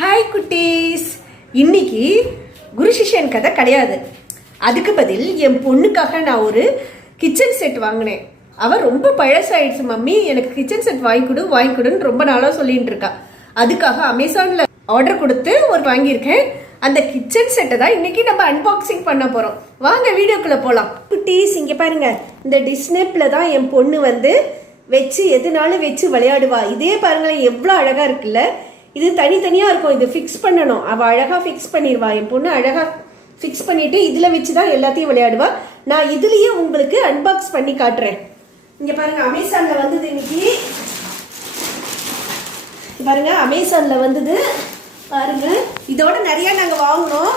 Hi குட்டீஸ், இன்னைக்கு குரு சிஷ்யன் கதை கிடையாது. அதுக்கு பதில் என் பொண்ணுக்காக நான் ஒரு கிச்சன் செட் வாங்கினேன். அவள் ரொம்ப பழசாயிடுச்சு, மம்மி எனக்கு கிச்சன் செட் வாங்கி கொடுன்னு ரொம்ப நாளாக சொல்லிட்டு இருக்கா. அதுக்காக அமேசானில் ஆர்டர் கொடுத்து ஒரு வாங்கியிருக்கேன். அந்த கிச்சன் செட்டை தான் இன்னைக்கு நம்ம அன்பாக்சிங் பண்ண போகிறோம். வாங்க வீடியோக்குள்ளே போகலாம். குட்டீஸ், இங்கே பாருங்க, இந்த டிஸ்னேப்பில் தான் என் பொண்ணு வச்சு எதுனாலும் வச்சு விளையாடுவா. இதே பாருங்களேன், எவ்வளோ அழகாக இருக்குல்ல. இது தனித்தனியாக இருக்கும், இது ஃபிக்ஸ் பண்ணணும். அவள் அழகாக ஃபிக்ஸ் பண்ணிடுவா. என் பொண்ணு அழகாக ஃபிக்ஸ் பண்ணிவிட்டு இதில் வச்சு தான் எல்லாத்தையும் விளையாடுவா. நான் இதுலேயே உங்களுக்கு அன்பாக்ஸ் பண்ணி காட்டுறேன். இங்கே பாருங்கள், அமேசானில் வந்தது இன்னைக்கு. பாருங்க, அமேசானில் வந்தது பாருங்கள். இதோட நிறையா நாங்கள் வாங்கினோம்.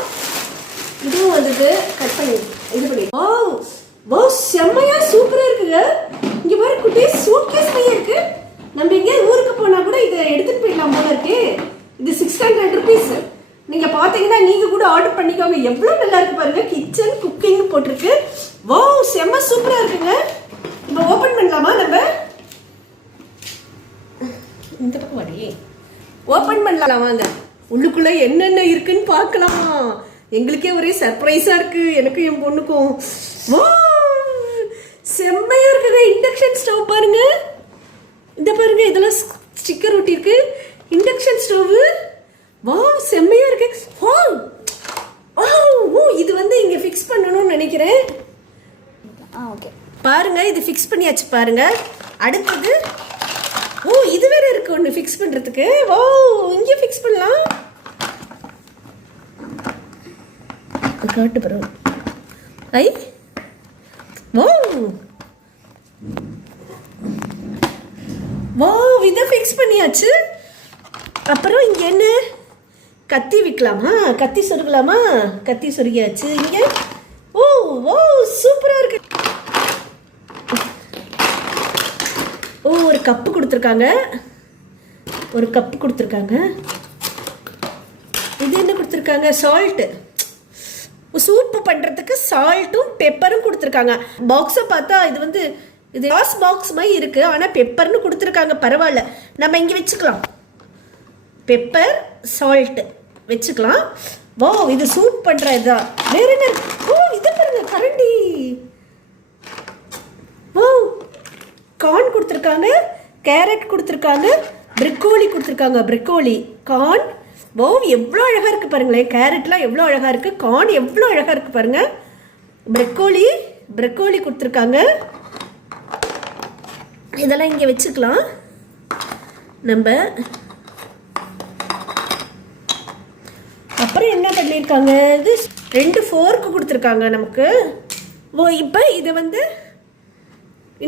இதுவும் வந்தது. கட் பண்ணி இது பண்ணி ஓ செம்மையா சூப்பராக இருக்குங்க. இங்கே பாரு குட்டி, சூட்கேஸ் மையா இருக்கு. நம்ம எங்கேயாவது ஊருக்கு போனால் கூட இதை எடுத்துகிட்டு போயிடலாம் போல இருக்கு. இது 600 rupees. நீங்கள் பார்த்தீங்கன்னா நீங்கள் கூட ஆர்டர் பண்ணிக்கோங்க. எவ்வளோ நல்லா இருக்கு பாருங்க. கிச்சன் குக்கிங் போட்டிருக்கு. ஓ செம்ம சூப்பராக இருக்குங்க. இப்போ ஓப்பன் பண்ணலாமா? நம்ம இந்த பக்கம் வரையே ஓப்பன் பண்ணலாம். வாங்க, உள்ளுக்குள்ளே என்னென்ன இருக்குன்னு பார்க்கலாம். எங்களுக்கே ஒரே சர்ப்ரைஸாக இருக்கு, எனக்கும் என் பொண்ணுக்கும். ஓ செம்மையா இருக்குங்க. இண்டக்ஷன் ஸ்டவ் பாருங்க. இந்த பாருங்க, இதெல்லாம் ஸ்டிக்கர் ஒட்டியிருக்கு. Induction stove. வா செம்மையா இருக்கு. ஓ இது இங்க ஃபிக்ஸ் பண்ணணும்னு நினைக்கிறேன். ஓகே பாருங்க, இது ஃபிக்ஸ் பண்ணியாச்சு பாருங்க. அடுத்தது இது வேற இருக்கு ஒன்று ஃபிக்ஸ் பண்றதுக்கு. ஓ இங்கே ஃபிக்ஸ் பண்ணலாம். காட்டு பரவ ஐ ஓ வா இதை ஃபிக்ஸ் பண்ணியாச்சு. அப்புறம் இங்கே என்ன, கத்தி வைக்கலாமா? கத்தி சொருகலாமா? கத்தி சொருகியாச்சு. இங்கே ஓ சூப்பராக இருக்கு. ஒரு கப்பு கொடுத்துருக்காங்க. இது என்ன கொடுத்துருக்காங்க? சால்ட்டு. சூப்பு பண்ணுறதுக்கு சால்ட்டும் பெப்பரும் கொடுத்துருக்காங்க. பாக்ஸை பார்த்தா இது கிளாஸ் பாக்ஸ் மாதிரி இருக்குது, ஆனால் பெப்பர்னு கொடுத்துருக்காங்க. பரவாயில்ல, நம்ம இங்கே வச்சுக்கலாம். பெப்பர் சால்ட்டு வச்சுக்கலாம். வா இது சூப் பண்ணுற இதுதான். வேற என்ன? இது பாருங்க, கரண்டி. வா கார்ன் கொடுத்துருக்காங்க, கேரட் கொடுத்துருக்காங்க, ப்ரிக்கோலி கொடுத்துருக்காங்க. ப்ரிக்கோலி, கார்ன். வா எவ்வளோ அழகாக இருக்குது பாருங்களேன். கேரட்லாம் எவ்வளோ அழகாக இருக்குது. கார்ன் எவ்வளோ அழகாக இருக்குது பாருங்கள். ப்ரிக்கோலி கொடுத்துருக்காங்க. இதெல்லாம் இங்கே வச்சுக்கலாம். நம்ம அப்புறம் என்ன பண்ணியிருக்காங்க, இது 2 ஃபோர்க்கு கொடுத்துருக்காங்க நமக்கு. இப்போ இது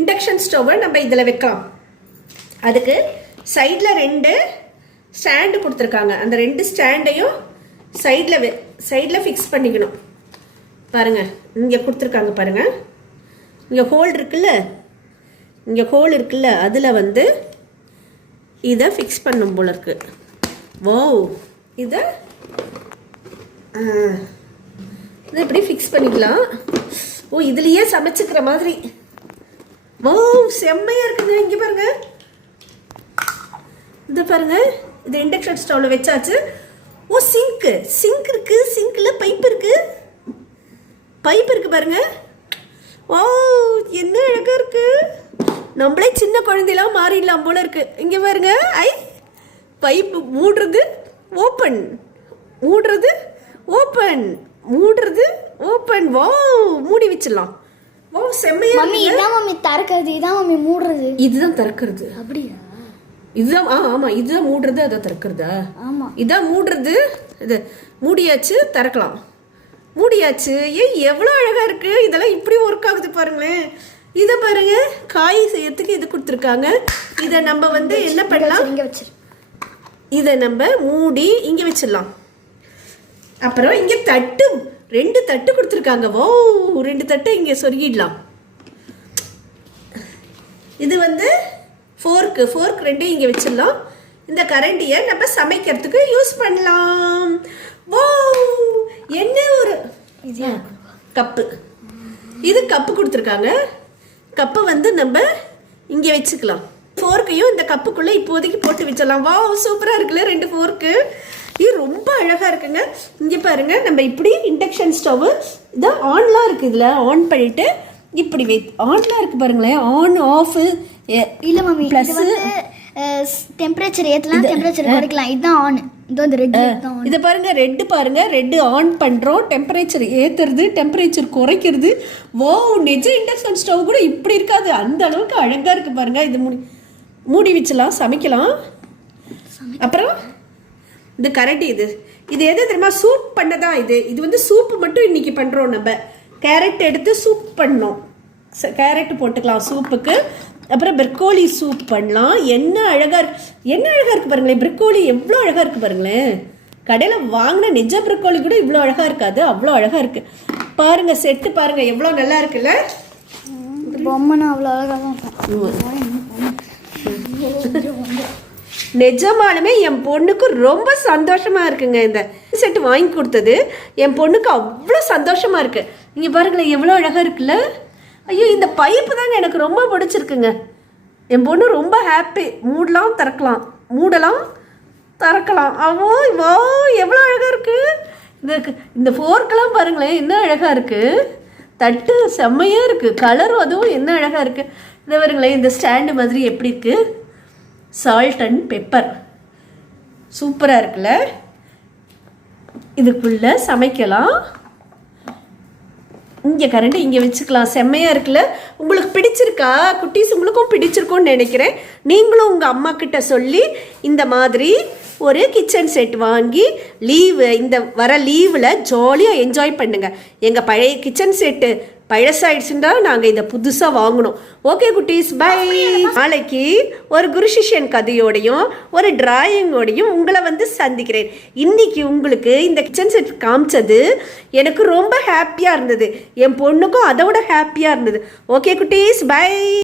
இண்டக்ஷன் ஸ்டவ்வை நம்ம இதில் வைக்கலாம். அதுக்கு சைடில் 2 ஸ்டாண்டு கொடுத்துருக்காங்க. அந்த 2 ஸ்டாண்டையும் சைடில் ஃபிக்ஸ் பண்ணிக்கணும். பாருங்கள், இங்கே கொடுத்துருக்காங்க பாருங்கள். இங்கே ஹோல் இருக்குல்ல, அதில் இதை ஃபிக்ஸ் பண்ணும் போல இருக்கு. வோ இதை இப்படி ஃபிக்ஸ் பண்ணிக்கலாம். இதுலேயே சமைச்சுக்கிற மாதிரி. ஓ செம்மையாக இருக்குங்க. இங்கே பாருங்க, இது பாருங்க. இது இண்டக்ஷன் ஸ்டவ்ல வச்சாச்சு. சிங்க் இருக்கு. சிங்க்ல பைப் இருக்கு பாருங்க. ஓ என்ன அழகா இருக்கு. நம்மளே சின்ன குழந்தைலாம் மாறிடலாம் போல இருக்கு. இங்கே பாருங்க, பைப்பு மூடுறது ஓப்பன், மூடுறது ஓப்பன், மூடுறது ஓப்பன். வா மூடி வச்சிடலாம். வா செம்மையா. மம்மி இதான் மம்மி திறக்கிறது, இதான் மம்மி மூடுறது. இதுதான் திறக்கிறது. அப்படியா? இதுதான். ஆமாம், இதுதான் மூடுறது, அதான் திறக்கிறதா? ஆமாம், இதான் மூடுறது. இது மூடியாச்சு, திறக்கலாம். மூடியாச்சு. எவ்வளோ அழகாக இருக்குது. இதெல்லாம் இப்படி ஒர்க் ஆகுது பாருங்களேன். இதை பாருங்க, காய் செய்யறதுக்கு இது கொடுத்துருக்காங்க. இதை நம்ம என்ன பண்ணலாம், இங்கே வச்சிரு. இதை நம்ம மூடி இங்கே வச்சிடலாம். அப்புறம் இங்கே 2 தட்டு கொடுத்துருக்காங்க. 2 தட்டு இங்கே சொருகிடலாம். இது ஃபோர்க்கு 2 இங்கே வச்சிடலாம். இந்த கரண்டியை நம்ம சமைக்கிறதுக்கு யூஸ் பண்ணலாம். என்ன ஒரு கப்பு. இது கப்பு கொடுத்துருக்காங்க. கப்பை நம்ம இங்கே வச்சுக்கலாம். ஃபோர்க்கையும் இந்த கப்புக்குள்ளே இப்போதைக்கு போட்டு வச்சிடலாம். வா சூப்பராக இருக்குல்ல 2 ஃபோர்க்கு. இது அழகாக இருக்குங்க. இங்கே பாருங்க, நம்ம இப்படி இண்டக்ஷன் ஸ்டவ் இதை ஆன்லாம் இருக்குது, இதில் ஆன் பண்ணிட்டு இப்படி ஆன்லாம் இருக்குது பாருங்களேன். ஆன் ஆஃப் இல்ல மம்மி ப்ளஸ் டெம்பரேச்சர் ஏத்தலாம், டெம்பரேச்சர் குறைக்கலாம். இதுதான் ஆன். இது வந்து ரெட் தான் ஆன். இதை பாருங்க, ரெட்டு பாருங்க, ரெட்டு ஆன் பண்ணுறோம், டெம்பரேச்சர் ஏற்றுறது, டெம்பரேச்சர் குறைக்கிறது. நிஜ இண்டக்ஷன் ஸ்டவ் கூட இப்படி இருக்காது, அந்த அளவுக்கு அழகாக இருக்குது பாருங்க. இது மூடி வச்சலாம், சமைக்கலாம். அப்புறம் இது கரண்டி, இது எது தெரியுமா, சூப் பண்ணதான். இது வந்து சூப்பு மட்டும் இன்னைக்கு பண்ணுறோம். நம்ம கேரட் எடுத்து சூப் பண்ணோம், கேரட் போட்டுக்கலாம் சூப்புக்கு. அப்புறம் ப்ரக்கோலி சூப் பண்ணலாம். என்ன அழகாக இருக்குது பாருங்களேன். ப்ரக்கோலி எவ்வளோ அழகாக இருக்குது பாருங்களேன். கடையில் வாங்கின நிஜ ப்ரக்கோலி கூட இவ்வளோ அழகாக இருக்காது, அவ்வளோ அழகாக இருக்குது பாருங்கள். செட்டு பாருங்கள் எவ்வளோ நல்லா இருக்குல்ல. பொம்மைனா அவ்வளோ அழகாக தான் இருக்கும். நிஜமாலுமே என் பொண்ணுக்கு ரொம்ப சந்தோஷமாக இருக்குங்க. இந்த செட்டு வாங்கி கொடுத்தது என் பொண்ணுக்கு அவ்வளோ சந்தோஷமாக இருக்குது. நீங்கள் பாருங்களேன் எவ்வளோ அழகாக இருக்குல்ல. ஐயோ, இந்த பைப்பு தாங்க எனக்கு ரொம்ப பிடிச்சிருக்குங்க. என் பொண்ணு ரொம்ப ஹாப்பி. மூடலாம் திறக்கலாம். எவ்வளோ அழகாக இருக்குது. இந்த ஃபோர்க்கெல்லாம் பாருங்களேன் என்ன அழகாக இருக்குது. தட்டு செம்மையாக இருக்குது. கலரும் அதுவும் என்ன அழகாக இருக்குது. இதை பாருங்களேன், இந்த ஸ்டாண்டு மாதிரி எப்படி இருக்குது. சால்ட் அண்ட் பெப்பர் சூப்பராக இருக்குல்ல. இதுக்குள்ளே சமைக்கலாம். இங்கே கரண்டி இங்கே வச்சுக்கலாம். செம்மையாக இருக்குல்ல. உங்களுக்கு பிடிச்சிருக்கா குட்டீஸ்? உங்களுக்கும் பிடிச்சிருக்கும்னு நினைக்கிறேன். நீங்களும் உங்கள் அம்மா கிட்ட சொல்லி இந்த மாதிரி ஒரு கிச்சன் செட் வாங்கி இந்த வர லீவில் ஜாலியாக என்ஜாய் பண்ணுங்கள். எங்கள் பழைய கிச்சன் செட்டு பழசாயிடுச்சுன்னா நாங்கள் இதை புதுசாக வாங்கணும். ஓகே குட்டீஸ், பை. நாளைக்கு ஒரு குரு சிஷ்யன் கதையோடையும் ஒரு டிராயிங்கோடையும் உங்களை வந்து சந்திக்கிறேன். இன்னைக்கு உங்களுக்கு இந்த கிச்சன் செட் காமிச்சது எனக்கு ரொம்ப ஹாப்பியாக இருந்தது. என் பொண்ணுக்கும் அதோட ஹாப்பியாக இருந்தது. ஓகே குட்டீஸ், பை.